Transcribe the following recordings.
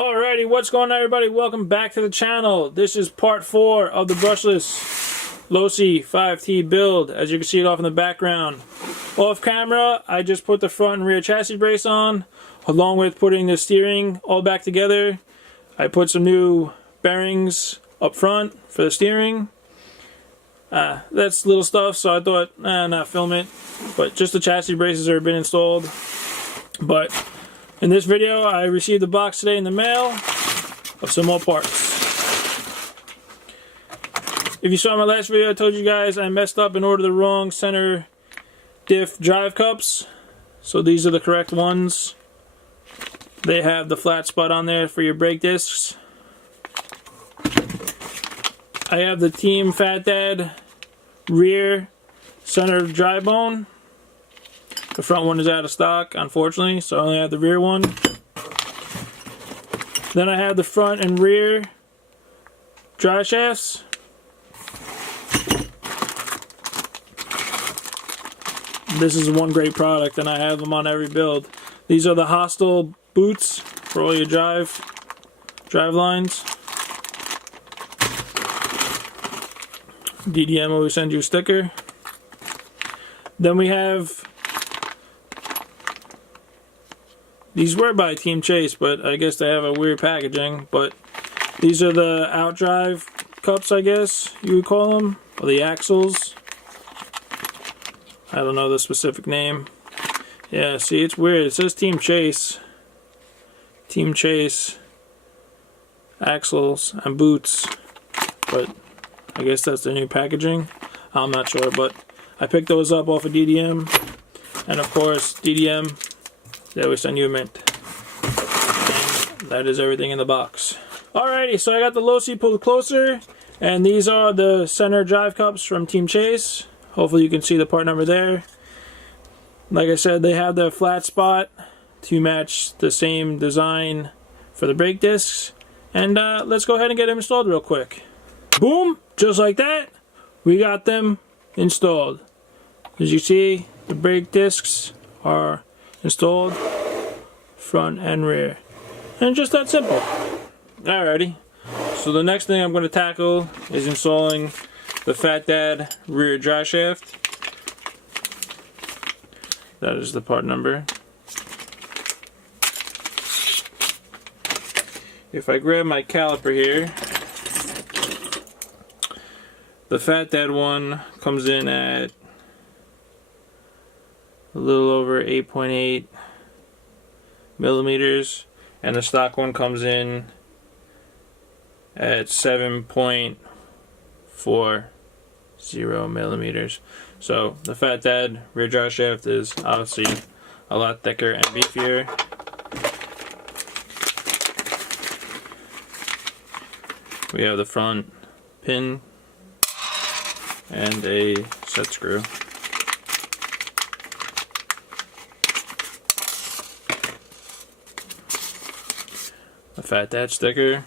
Alrighty, what's going on, everybody? Welcome back to the channel. This is part 4 of the brushless losi 5ive-T build. As you can see it off in the background. Off camera, I just put the front and rear chassis brace on, along with putting the steering all back together. I put some new bearings up front for the steering. That's little stuff, so I thought, not film it. But just the chassis braces have been installed. But in this video, I received a box today in the mail of some more parts. If you saw my last video, I told you guys I messed up and ordered the wrong center diff drive cups. So these are the correct ones. They have the flat spot on there for your brake discs. I have the Team Fat Dad rear center drive bone. The front one is out of stock, unfortunately, so I only have the rear one. Then I have the front and rear drive shafts. This is one great product, and I have them on every build. These are the Hostile boots for all your drive lines. DDM always sends you a sticker. Then we have, these were by Team Chase, but I guess they have a weird packaging. But these are the outdrive cups, I guess you would call them, or the axles. I don't know the specific name. Yeah, see, it's weird. It says Team Chase. Team Chase axles and boots, but I guess that's their new packaging. I'm not sure, but I picked those up off of DDM, and of course DDM, they always send you a mint. And that is everything in the box. Alrighty, so I got the losi pulled closer, and these are the center drive cups from Team Chase. Hopefully you can see the part number there. Like I said, they have the flat spot to match the same design for the brake discs. And let's go ahead and get them installed real quick. Boom! Just like that, we got them installed. As you see, the brake discs are installed, front and rear. And just that simple. Alrighty. So the next thing I'm going to tackle is installing the Fat Dad rear drive shaft. That is the part number. If I grab my caliper here, the Fat Dad one comes in at a little over 8.8 millimeters, and the stock one comes in at 7.40 millimeters. So the Fat Dad rear drive shaft is obviously a lot thicker and beefier. We have the front pin and a set screw. A Fat Dad sticker.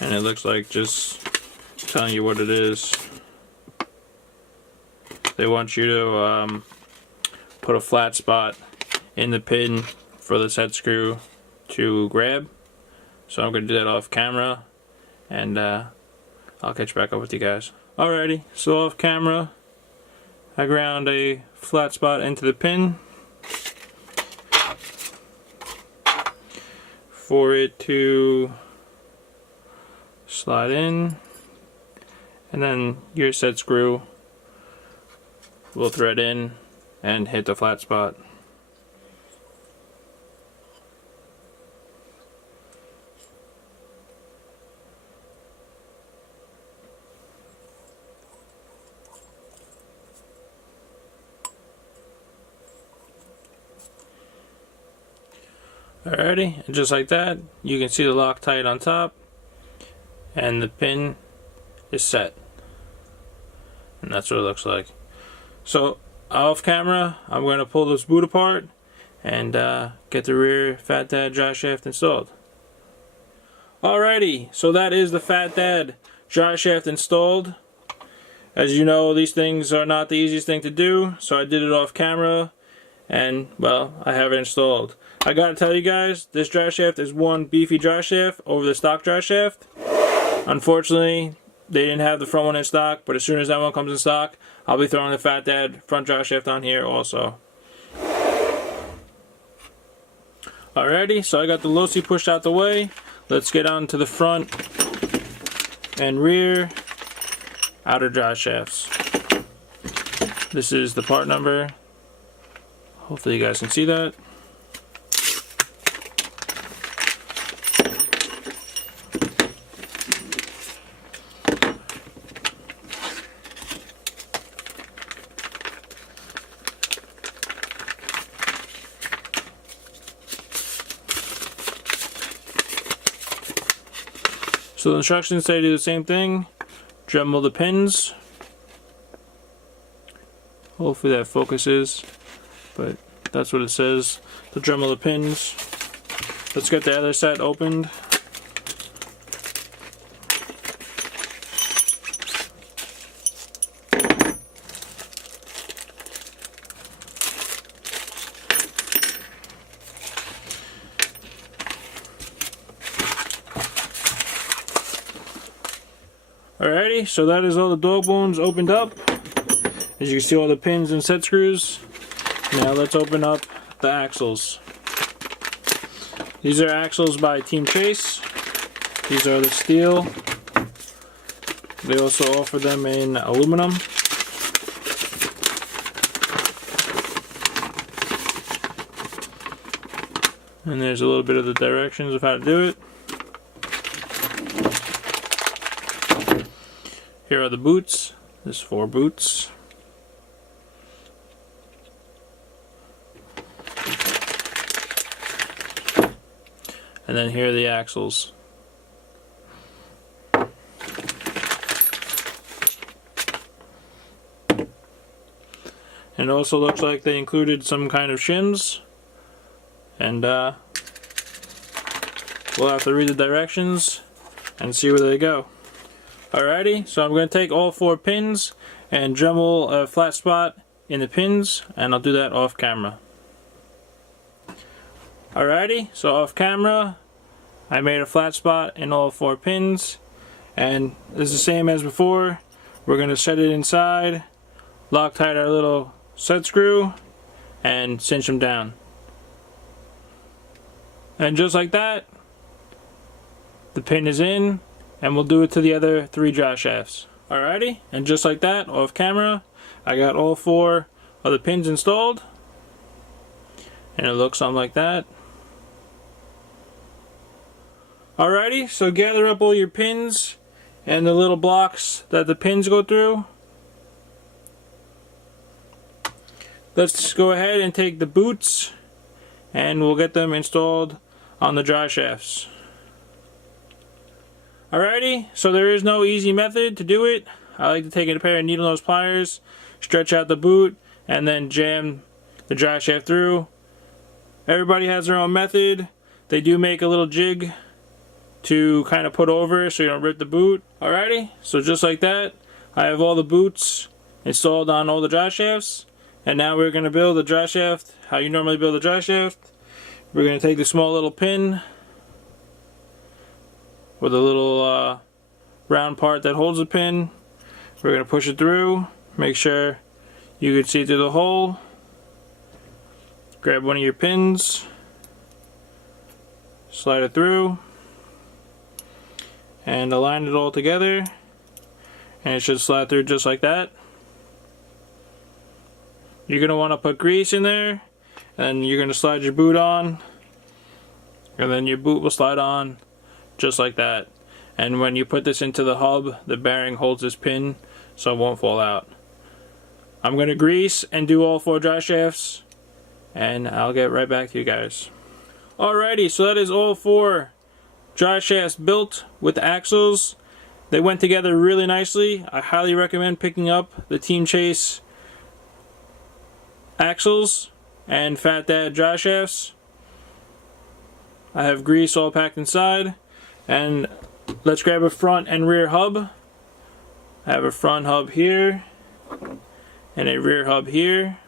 And it looks like just telling you what it is. They want you to put a flat spot in the pin for the set screw to grab. So I'm going to do that off camera, and I'll catch back up with you guys. Alrighty, so off camera, I ground a flat spot into the pin for it to slide in, and then your set screw will thread in and hit the flat spot. Alrighty, and just like that, you can see the Loctite on top, and the pin is set. And that's what it looks like. So off camera, I'm going to pull this boot apart and get the rear Fat Dad drive shaft installed. Alrighty, so that is the Fat Dad drive shaft installed. As you know, these things are not the easiest thing to do, so I did it off camera, and well, I have it installed. I gotta tell you guys, this drive shaft is one beefy drive shaft over the stock drive shaft. Unfortunately, they didn't have the front one in stock, but as soon as that one comes in stock, I'll be throwing the Fat Dad front drive shaft on here also. Alrighty, so I got the losi pushed out the way. Let's get on to the front and rear outer drive shafts. This is the part number. Hopefully you guys can see that. So the instructions say do the same thing. Dremel the pins. Hopefully that focuses, but that's what it says. To dremel the pins. Let's get the other set opened. Alrighty, so that is all the dog bones opened up. As you can see, all the pins and set screws. Now let's open up the axles. These are axles by Team Chase. These are the steel. They also offer them in aluminum. And there's a little bit of the directions of how to do it. Here are the boots. There's 4 boots. And then here are the axles. And it also looks like they included some kind of shims. And we'll have to read the directions and see where they go. Alrighty, so I'm going to take all 4 pins and dremel a flat spot in the pins, and I'll do that off camera. Alrighty, so off camera, I made a flat spot in all 4 pins, and it's the same as before. We're going to set it inside, Loctite our little set screw, and cinch them down. And just like that, the pin is in. And we'll do it to the other 3 drive shafts. Alrighty, and just like that, off camera, I got all 4 of the pins installed. And it looks something like that. Alrighty, so gather up all your pins and the little blocks that the pins go through. Let's go ahead and take the boots and we'll get them installed on the drive shafts. Alrighty, so there is no easy method to do it. I like to take a pair of needle nose pliers, stretch out the boot, and then jam the drive shaft through. Everybody has their own method. They do make a little jig to kind of put over so you don't rip the boot. Alrighty, so just like that, I have all the boots installed on all the drive shafts. And now we're going to build the drive shaft how you normally build a drive shaft. We're going to take the small little pin with a little round part that holds the pin. We're going to push it through, make sure you can see through the hole. Grab one of your pins, slide it through, and align it all together, and it should slide through just like that. You're going to want to put grease in there, and you're going to slide your boot on, and then your boot will slide on just like that. And when you put this into the hub, the bearing holds this pin so it won't fall out. I'm going to grease and do all 4 drive shafts, and I'll get right back to you guys. Alrighty, so that is all 4 drive shafts built with axles. They went together really nicely. I highly recommend picking up the Team Chase axles and Fat Dad drive shafts. I have grease all packed inside. And let's grab a front and rear hub. I have a front hub here and a rear hub here.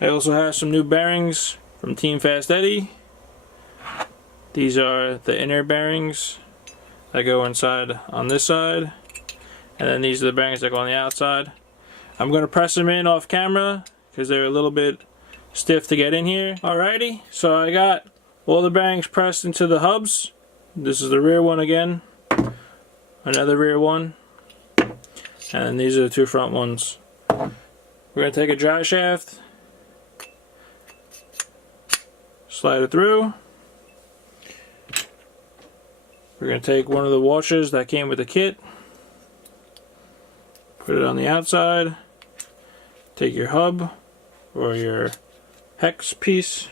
I also have some new bearings from Team 5ive-T. These are the inner bearings that go inside on this side, and then these are the bearings that go on the outside. I'm going to press them in off camera because they're a little bit stiff to get in here. Alrighty, so I got all the bearings pressed into the hubs. This is the rear one again, another rear one, and these are the two front ones. We're going to take a drive shaft, slide it through. We're going to take one of the washers that came with the kit, put it on the outside, take your hub or your hex piece,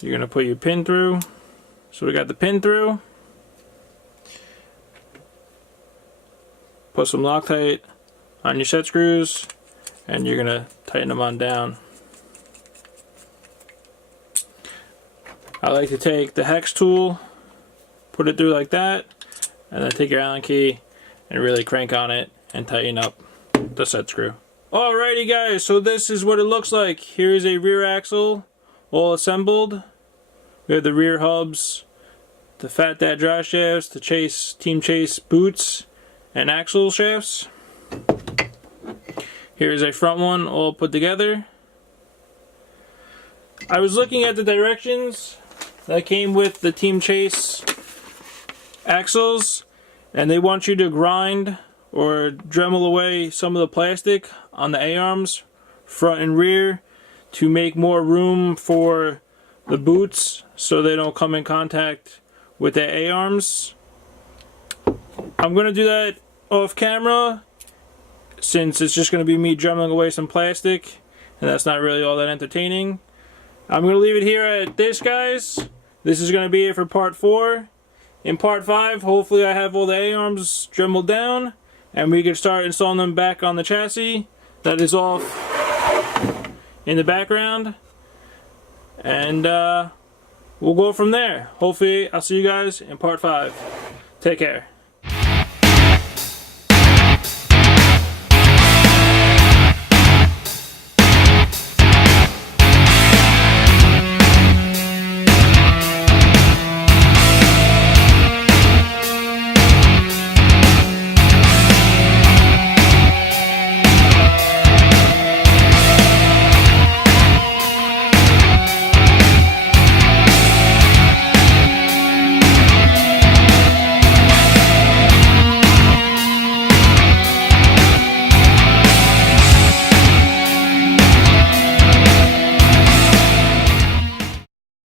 you're going to put your pin through. So we got the pin through, put some Loctite on your set screws, and you're going to tighten them on down. I like to take the hex tool, put it through like that, and then take your Allen key and really crank on it and tighten up the set screw. Alrighty guys, so this is what it looks like. Here is a rear axle all assembled. We have the rear hubs, the 5ive-T drive shafts, the Team Chase boots and axle shafts. Here is a front one all put together. I was looking at the directions that came with the Team Chase axles, and they want you to grind or Dremel away some of the plastic on the A-arms, front and rear, to make more room for the boots so they don't come in contact with the A-arms. I'm going to do that off camera since it's just going to be me dremeling away some plastic, and that's not really all that entertaining. I'm going to leave it here at this, guys. This is going to be it for part 4. In part 5, hopefully I have all the A-arms dremeled down, and we can start installing them back on the chassis that is off in the background, and we'll go from there. Hopefully I'll see you guys in part 5. Take care.